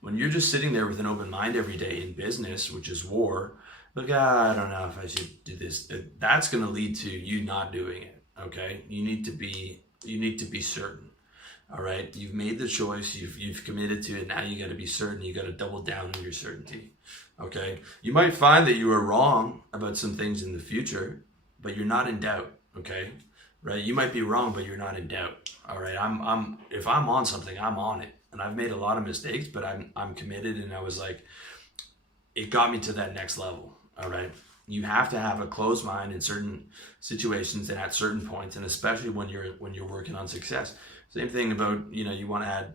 When you're just sitting there with an open mind every day in business, which is war, like, I don't know if I should do this. That's going to lead to you not doing it. Okay. You need to be certain. All right. You've made the choice. You've committed to it. Now you got to be certain. You got to double down on your certainty. Okay. You might find that you are wrong about some things in the future, but you're not in doubt. Okay. Right. You might be wrong, but you're not in doubt. All right. If I'm on something, I'm on it. And I've made a lot of mistakes, but I'm committed. And I was like, it got me to that next level. All right. You have to have a closed mind in certain situations and at certain points, and especially when you're working on success. Same thing about, you want to add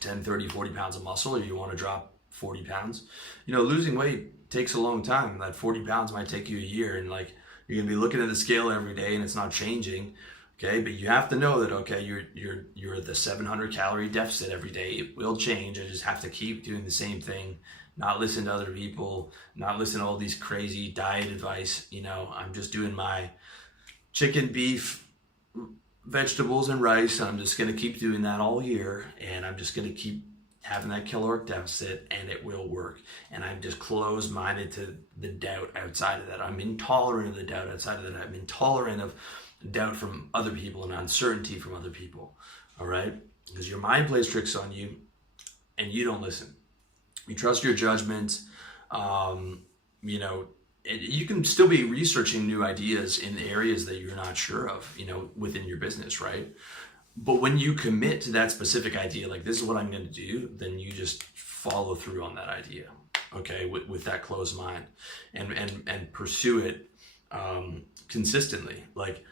10, 30, 40 pounds of muscle, or you want to drop 40 pounds. Losing weight takes a long time. That 40 pounds might take you a year, and like, you're going to be looking at the scale every day and it's not changing. Okay. But you have to know that, okay, you're at the 700 calorie deficit every day. It will change. I just have to keep doing the same thing. Not listen to other people, not listen to all these crazy diet advice. I'm just doing my chicken, beef, vegetables, and rice. And I'm just going to keep doing that all year. And I'm just going to keep having that caloric deficit, and it will work. And I'm just closed-minded to the doubt outside of that. I'm intolerant of the doubt outside of that. I'm intolerant of doubt from other people and uncertainty from other people. All right? Because your mind plays tricks on you and you don't listen. You trust your judgment. You can still be researching new ideas in the areas that you're not sure of, within your business, right? But when you commit to that specific idea, like, this is what I'm going to do, then you just follow through on that idea, okay, with that closed mind, and pursue it consistently. Like,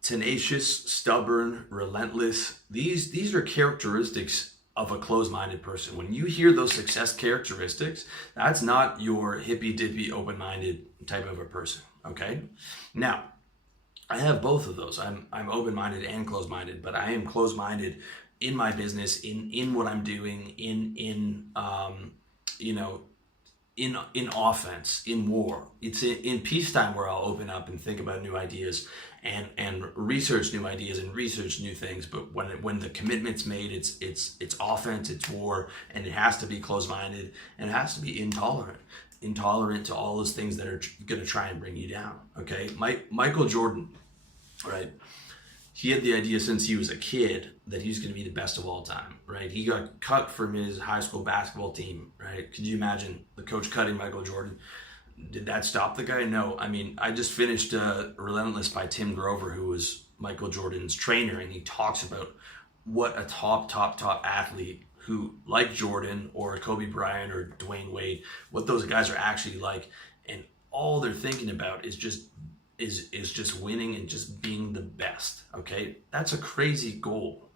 tenacious, stubborn, relentless. These are characteristics of a closed-minded person. When you hear those success characteristics, that's not your hippy-dippy, open-minded type of a person, okay? Now, I have both of those. I'm open-minded and closed-minded, but I am closed-minded in my business, in what I'm doing, in offense, in war. It's in peacetime where I'll open up and think about new ideas and research new ideas and research new things. But when the commitment's made, it's offense, it's war, and it has to be closed-minded, and it has to be intolerant to all those things that are going to try and bring you down. Okay, Michael Jordan, right? He had the idea since he was a kid that he's going to be the best of all time, right? He got cut from his high school basketball team, right? Could you imagine the coach cutting Michael Jordan? Did that stop the guy? No. I mean, I just finished Relentless by Tim Grover, who was Michael Jordan's trainer, and he talks about what a top athlete who, like Jordan or Kobe Bryant or Dwayne Wade, what those guys are actually like, and all they're thinking about is just winning and just being the best. Okay, that's a crazy goal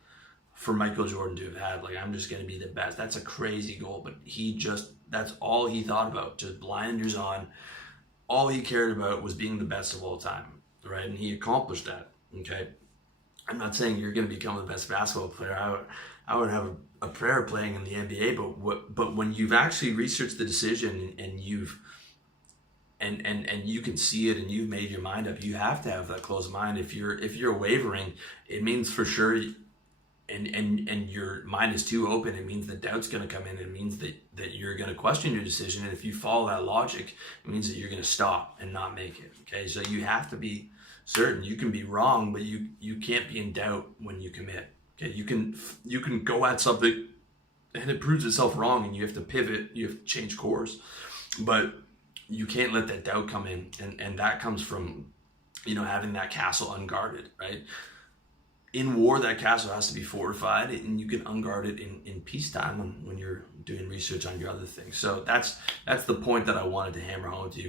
for Michael Jordan to have had. Like, I'm just going to be the best. That's a crazy goal, but that's all he thought about, just blinders on. All he cared about was being the best of all time, right? And he accomplished that. Okay, I'm not saying you're going to become the best basketball player. I would have a prayer playing in the NBA, but when you've actually researched the decision and you've and you can see it and you've made your mind up, you have to have that closed mind. If you're wavering, it means for sure, and your mind is too open, it means that doubt's going to come in. It means that you're going to question your decision, and if you follow that logic, it means that you're going to stop and not make it. Okay, so you have to be certain. You can be wrong, but you can't be in doubt when you commit. Okay, you can go at something and it proves itself wrong, and you have to pivot, you have to change course, but you can't let that doubt come in, and that comes from having that castle unguarded, right? In war, that castle has to be fortified, and you can unguard it in peacetime when you're doing research on your other things. So that's the point that I wanted to hammer home to you.